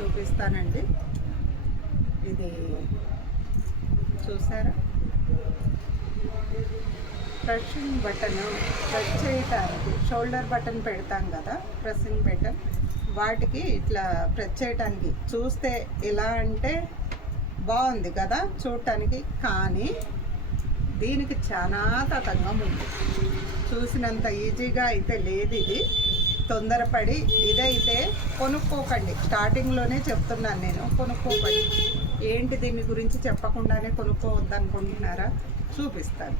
చూపిస్తానండి. ఇది చూసారా, ప్రెస్సింగ్ బటన్ ప్రెస్ చేయటానికి, షోల్డర్ బటన్ పెడతాం కదా, ప్రెస్సింగ్ బటన్, వాటికి ఇట్లా ప్రెస్ చేయటానికి. చూస్తే ఎలా అంటే బాగుంది కదా చూడటానికి, కానీ దీనికి చాలా తతంగం ఉంది. చూసినంత ఈజీగా అయితే లేదు ఇది. తొందరపడి ఇదైతే కొనుక్కోకండి. స్టార్టింగ్లోనే చెప్తున్నాను నేను, కొనుక్కోకండి. ఏంటి దీని గురించి చెప్పకుండానే కొనుక్కోవద్దు అనుకుంటున్నారా? చూపిస్తాను.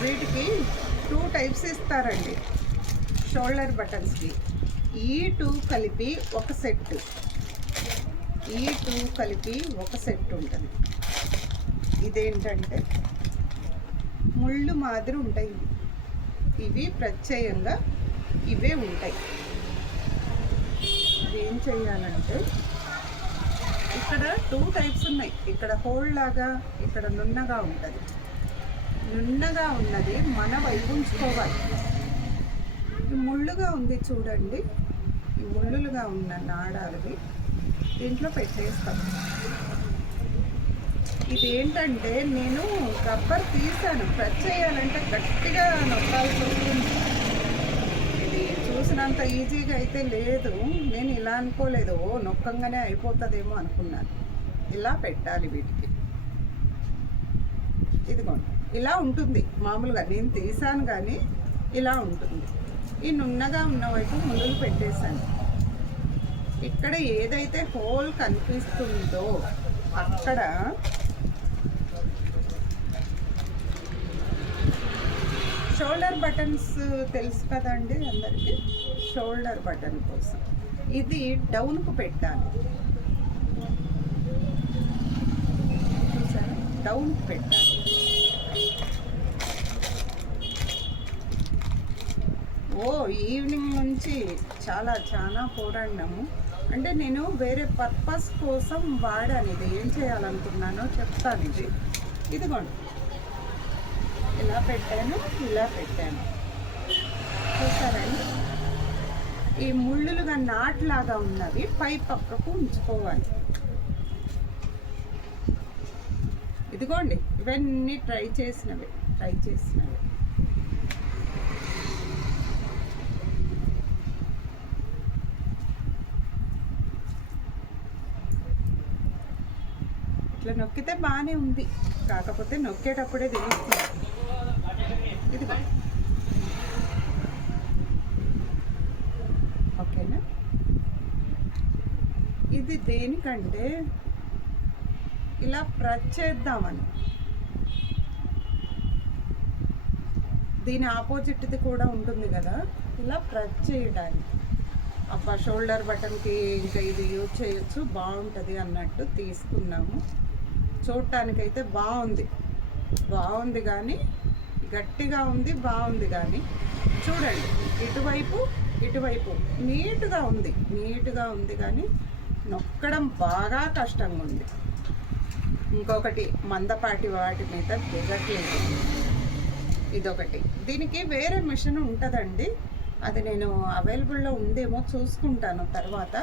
వీటికి 2 టైప్స్ ఇస్తారండి షోల్డర్ బటన్స్కి. ఈ 2 కలిపి ఒక సెట్, ఈ 2 కలిపి ఒక సెట్ ఉంటుంది. ఇదేంటంటే ముళ్ళు మాదిరి ఉంటాయి ఇవి, ప్రత్యేకంగా ఇవే ఉంటాయి. ఏం చేయాలంటే ఇక్కడ 2 టైప్స్ ఉన్నాయి. ఇక్కడ హోల్ లాగా, ఇక్కడ నున్నగా ఉంటుంది. నున్నగా ఉన్నది మన వైపు ఉంచుకోవాలి. ఈ ముళ్ళుగా ఉంది చూడండి, ఈ ముళ్ళులుగా ఉన్న నాడాలవి దీంట్లో పెట్టేస్తాం. ఇది ఏంటంటే నేను రబ్బర్ తీసాను, ప్రెస్ చేయాలంటే గట్టిగా నొక్కాల్సి వస్తుంది. ఇది చూసినంత ఈజీగా అయితే లేదు. నేను ఇలా అనుకోలేదు, నొక్కంగానే అయిపోతుందేమో అనుకున్నాను. ఇలా పెట్టాలి వీటికి. ఇదిగోండి, ఇలా ఉంటుంది మామూలుగా. నేను తీసాను కానీ ఇలా ఉంటుంది. ఈ నున్నగా ఉన్న వైపు ముళ్ళు పెట్టేశాను. ఇక్కడ ఏదైతే హోల్ కనిపిస్తుందో అక్కడ షోల్డర్ బటన్స్ తెలుసు కదండి అందరికీ. షోల్డర్ బటన్ కోసం ఇది డౌన్కు పెట్టాలి. చూసారా, డౌన్కు పెట్టాలి. ఈవినింగ్ నుంచి చాలా పోరాడినాము. అంటే నేను వేరే పర్పస్ కోసం వాడాను. ఇది ఏం చేయాలనుకున్నానో చెప్తాను. ఇదిగోండి, ఇలా పెట్టాను, ఇలా పెట్టాను. చూసారండి, ఈ ముళ్ళులుగా నాట్లాగా ఉన్నవి పై పక్కకు ఉంచుకోవాలి. ఇదిగోండి, ఇవన్నీ ట్రై చేసినవి. ఇట్లా నొక్కితే బాగానే ఉంది, కాకపోతే నొక్కేటప్పుడే తెలుస్తుంది. ఇదిగో, ఓకేనా? ఇది దేనికంటే ఇలా ప్రెస్ చేద్దామని. దీని ఆపోజిట్ది కూడా ఉంటుంది కదా, ఇలా ప్రెస్ చేయడానికి. అబ్బా, షోల్డర్ బటన్కి ఇంకా ఇది యూజ్ చేయొచ్చు, బాగుంటుంది అన్నట్టు తీసుకున్నాము. చూడటానికైతే బాగుంది కానీ గట్టిగా ఉంది, బాగుంది కానీ చూడండి, ఇటువైపు నీట్గా ఉంది కానీ నొక్కడం బాగా కష్టంగా ఉంది. ఇంకొకటి, మందపాటి వాటి మీద దిగట్లేదు. ఇదొకటి. దీనికి వేరే మిషన్ ఉంటుందండి, అది నేను అవైలబుల్లో ఉందేమో చూసుకుంటాను తర్వాత.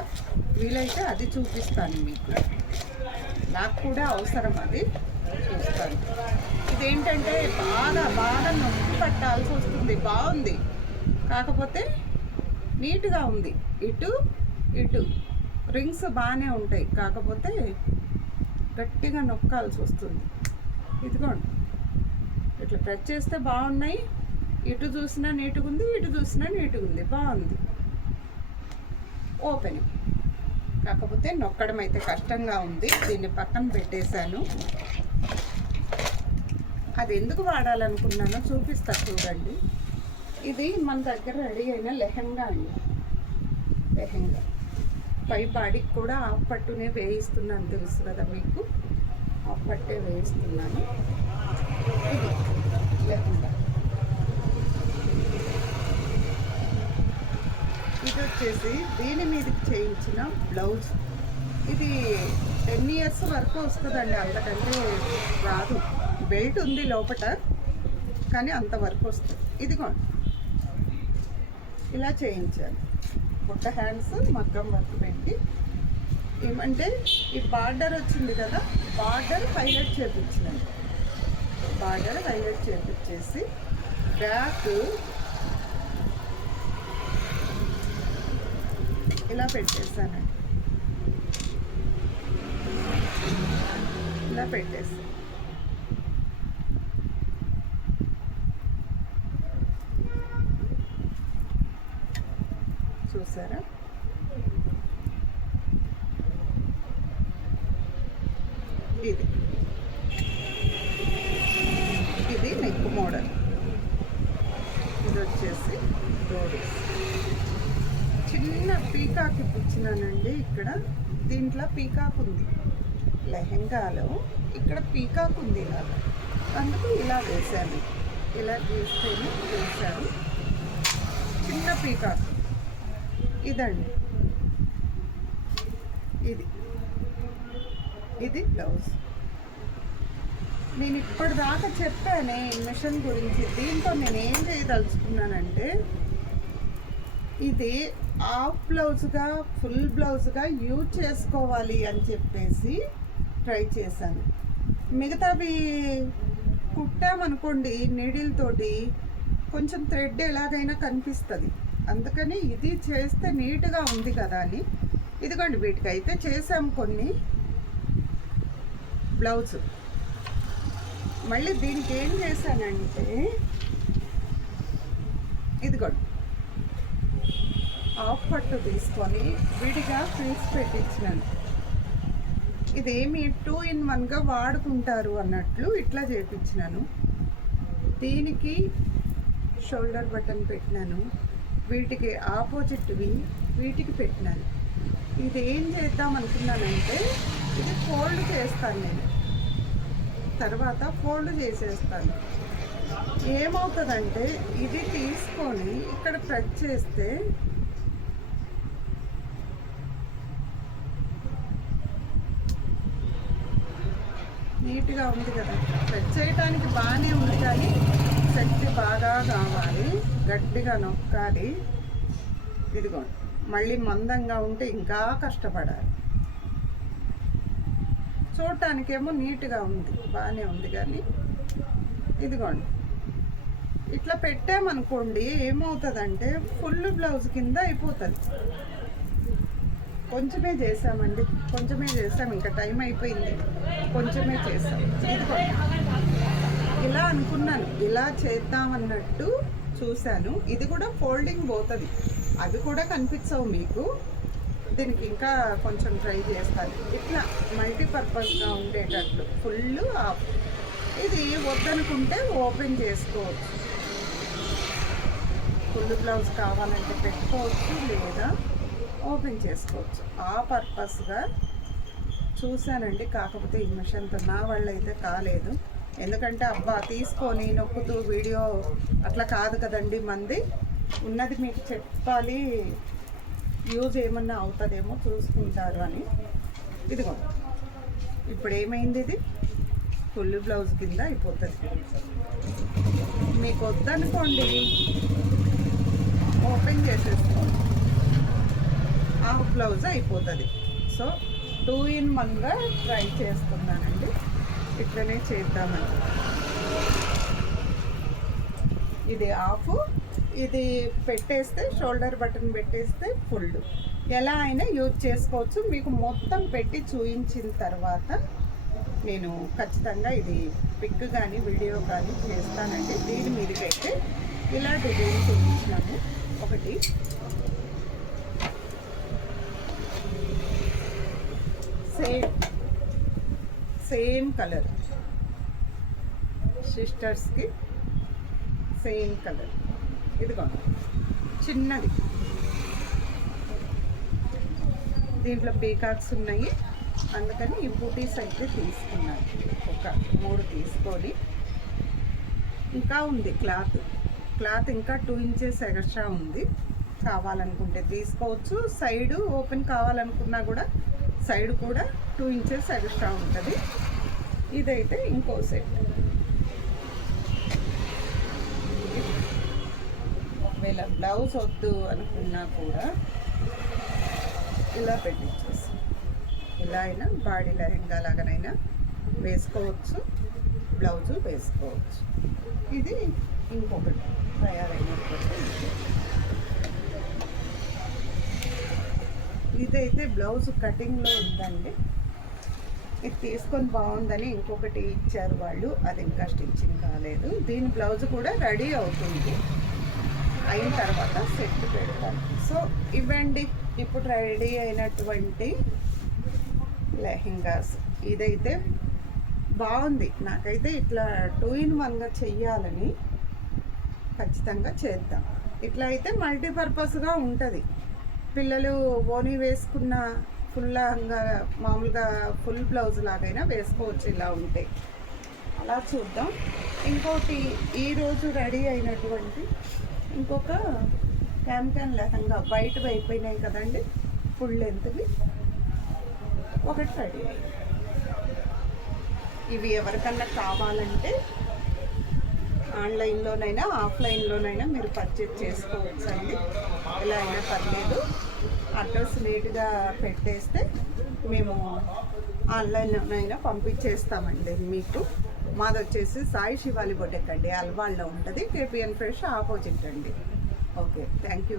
వీలైతే అది చూపిస్తాను మీకు. నాకు కూడా అవసరం, అది చూస్తాను. ఇదేంటంటే బాగా నొక్కి పట్టాల్సి వస్తుంది. బాగుంది, కాకపోతే నీట్గా ఉంది. ఇటు రింగ్స్ బాగానే ఉంటాయి, కాకపోతే గట్టిగా నొక్కాల్సి వస్తుంది. ఇదిగోండి, ఇట్లా ప్రెస్ చేస్తే బాగున్నాయి. ఇటు చూసినా నీట్గా ఉంది, ఇటు చూసినా నీట్గా ఉంది, బాగుంది. ఓపెనింగ్, కాకపోతే నొక్కడం అయితే కష్టంగా ఉంది. దీన్ని పక్కన పెట్టేశాను. అది ఎందుకు వాడాలనుకున్నానో చూపిస్తా చూడండి. ఇది మన దగ్గర రెడీ అయిన లెహంగా అండి. లెహంగా పై బాడీకి కూడా హాఫ్ పట్టునే వేయిస్తున్నాను, తెలుసు కదా మీకు. హాఫ్ పట్టే వేయిస్తున్నాను. ఇది లెహంగా. ఇది వచ్చేసి దీని మీదకి చేయించిన బ్లౌజ్. ఇది 10 years వరకు వస్తుందండి, అంతకంటే రాదు. బెల్ట్ ఉంది లోపల, కానీ అంతవరకు వస్తుంది. ఇదిగోండి, ఇలా చేయించాను. బుట్ట హ్యాండ్స్ మగ్గం వర్క్ పెట్టి ఏమంటే ఈ బార్డర్ వచ్చింది కదా, బార్డర్ హైలైట్ చేయించినాను. బార్డర్ హైలైట్ చేయించేసి బ్యాక్ ఇలా పెట్టేసానండి. ఇలా పెట్టేసి చూసారా, ఇది ఇది నెక్ మోడల్. ఇది వచ్చేసి డోరీ చిన్న పీకాక్ ఇప్పించినానండి. ఇక్కడ దీంట్లో పీకాక్ ఉంది, లెహెంగాలో ఇక్కడ పీకాక్ ఉంది ఇలాగా, అందుకు ఇలా వేశాను. ఇలా వేస్తేనే వేశాను చిన్న పీకాక్. ఇదండి, ఇది బ్లౌజ్. నేను ఇప్పటిదాకా చెప్పానే మిషన్ గురించి. దీంతో నేను ఏం చేయదలుచుకున్నానంటే, ఇది హాఫ్ బ్లౌజ్గా ఫుల్ బ్లౌజ్గా యూజ్ చేసుకోవాలి అని చెప్పేసి ట్రై చేశాను. మిగతావి కుట్టామనుకోండి నీడిల్ తోటి, కొంచెం థ్రెడ్ ఎలాగైనా కనిపిస్తుంది. అందుకని ఇది చేస్తే నీట్గా ఉంది కదా అని, ఇదిగోండి వీటికి అయితే చేసాము కొన్ని బ్లౌజ్. మళ్ళీ దీనికి ఏం చేశానంటే, ఇదిగోండి హాఫ్ పట్టు తీసుకొని విడిగా ఫ్రిల్స్ పెట్టించినాను. ఇదేమి 2 in 1గా వాడుకుంటారు అన్నట్లు ఇట్లా చేయించినాను. దీనికి షోల్డర్ బటన్ పెట్టినాను, వీటికి ఆపోజిట్వి వీటికి పెట్టినాను. ఇది ఏం చేద్దాం అనుకున్నానంటే, ఇది ఫోల్డ్ చేస్తాను నేను, తర్వాత ఫోల్డ్ చేసేస్తాను. ఏమవుతుందంటే ఇది తీసుకొని ఇక్కడ ప్రెస్ చేస్తే నీట్గా ఉంది కదా. ప్రెస్ చేయడానికి బాగానే ఉంది, కానీ శక్తి బాగా కావాలి, గట్టిగా నొక్కాలి. ఇదిగోండి, మళ్ళీ మందంగా ఉంటే ఇంకా కష్టపడాలి. చూడటానికేమో నీట్గా ఉంది, బాగానే ఉంది, కానీ ఇదిగోండి ఇట్లా పెట్టామనుకోండి ఏమవుతుందంటే ఫుల్ బ్లౌజ్ కింద అయిపోతుంది. కొంచెమే చేసామండి, కొంచెమే చేసాం, ఇంకా టైం అయిపోయింది, కొంచెమే చేసాం. ఇదిగోండి ఇలా అనుకున్నాను, ఇలా చేద్దామన్నట్టు చూశాను. ఇది కూడా ఫోల్డింగ్ పోతుంది, అవి కూడా కనిపించవు మీకు. దీనికి ఇంకా కొంచెం ట్రై చేస్తాను, ఇట్లా మల్టీపర్పస్గా ఉండేటట్లు. ఫుల్ ఆఫ్, ఇది వద్దనుకుంటే ఓపెన్ చేసుకోవచ్చు. ఫుల్ బ్లౌజ్ కావాలంటే పెట్టుకోవచ్చు, లేదా ఓపెన్ చేసుకోవచ్చు. ఆ పర్పస్గా చూశానండి. కాకపోతే ఈ మిషన్తో నా వల్ల అయితే కాలేదు, ఎందుకంటే అబ్బా తీసుకొని నొక్కుతూ వీడియో అట్లా కాదు కదండి మంది. ఉన్నది మీకు చెప్పాలి, యూజ్ ఏమన్నా అవుతుందేమో చూసుకుంటారు అని. ఇదిగో ఇప్పుడు ఏమైంది, ఇది ఫుల్ బ్లౌజ్ కింద అయిపోతుంది. మీకు వద్దనుకోండి ఓపెన్ చేసేసుకోండి, హాఫ్ బ్లౌజ్ అయిపోతుంది. సో 2 in 1గా ట్రై చేస్తున్నానండి, ఇట్లనే చేద్దామని. ఇది హాఫ్, ఇది పెట్టేస్తే షోల్డర్ బటన్ పెట్టేస్తే ఫుల్, ఎలా అయినా యూజ్ చేసుకోవచ్చు. మీకు మొత్తం పెట్టి చూపించిన తర్వాత నేను ఖచ్చితంగా ఇది పిక్ కానీ వీడియో కానీ చేస్తానండి. దీని మీదకైతే ఇలా డిజైన్ చూపించినాను. ఒకటి సేమ్ కలర్, సిస్టర్స్కి సేమ్ కలర్. ఇదిగో చిన్నది, దీంట్లో పీకాక్స్ ఉన్నాయి, అందుకని ఈ బూటీస్ అయితే తీసుకున్నాను. ఒక 3 తీసుకొని, ఇంకా ఉంది క్లాత్ ఇంకా 2 inches ఎక్స్ట్రా ఉంది. కావాలనుకుంటే తీసుకోవచ్చు. సైడ్ ఓపెన్ కావాలనుకున్నా కూడా సైడ్ కూడా 2 inches ఎక్స్ట్రా ఉంటుంది. ఇదైతే ఇంకో సెట్. ఒకవేళ బ్లౌజ్ వద్దు అనుకున్నా కూడా ఇలా పెట్టించేసి ఇలా అయినా బాడీ లెహంగా లాగానైనా వేసుకోవచ్చు, బ్లౌజు వేసుకోవచ్చు. ఇది ఇంకొకటి తయారైనటువంటి ఇదైతే బ్లౌజ్ కటింగ్లో ఉందండి. ఇది తీసుకొని బాగుందని ఇంకొకటి ఇచ్చారు వాళ్ళు, అది ఇంకా స్టిచ్చింగ్ కాలేదు. దీని బ్లౌజ్ కూడా రెడీ అవుతుంది, అయిన తర్వాత సెట్ పెడతాను. సో ఇవ్వండి ఇప్పుడు రెడీ అయినటువంటి లెహెంగాస్. ఇదైతే బాగుంది, నాకైతే ఇట్లా 2-in-1గా చెయ్యాలని ఖచ్చితంగా చేద్దాం. ఇట్లా అయితే మల్టీపర్పస్గా ఉంటుంది. పిల్లలు ఓని వేసుకున్న ఫుల్ లెహంగా మామూలుగా ఫుల్ బ్లౌజ్ లాగైనా వేసుకోవచ్చు ఇలా ఉంటే. అలా చూద్దాం. ఇంకోటి ఈరోజు రెడీ అయినటువంటి ఇంకొక క్యాన్ లెహంగా వైట్ అయిపోయినాయి కదండి, ఫుల్ లెంత్వి ఒకటి రెడీ అయ్యింది. ఇవి ఎవరికన్నా కావాలంటే ఆన్లైన్లోనైనా ఆఫ్లైన్లోనైనా మీరు పర్చేజ్ చేసుకోవచ్చు అండి. ఎలా అయినా పర్లేదు. అడ్రస్ నీట్గా పెట్టేస్తే మేము ఆన్లైన్లోనైనా పంపించేస్తామండి మీకు. మాది వచ్చేసి సాయి శివాలి బొటెక్ అండి, అల్వాల్లో ఉంటుంది, కేపీఎన్ ఫ్రెష్ ఆపోజిట్ అండి. Okay, thank you.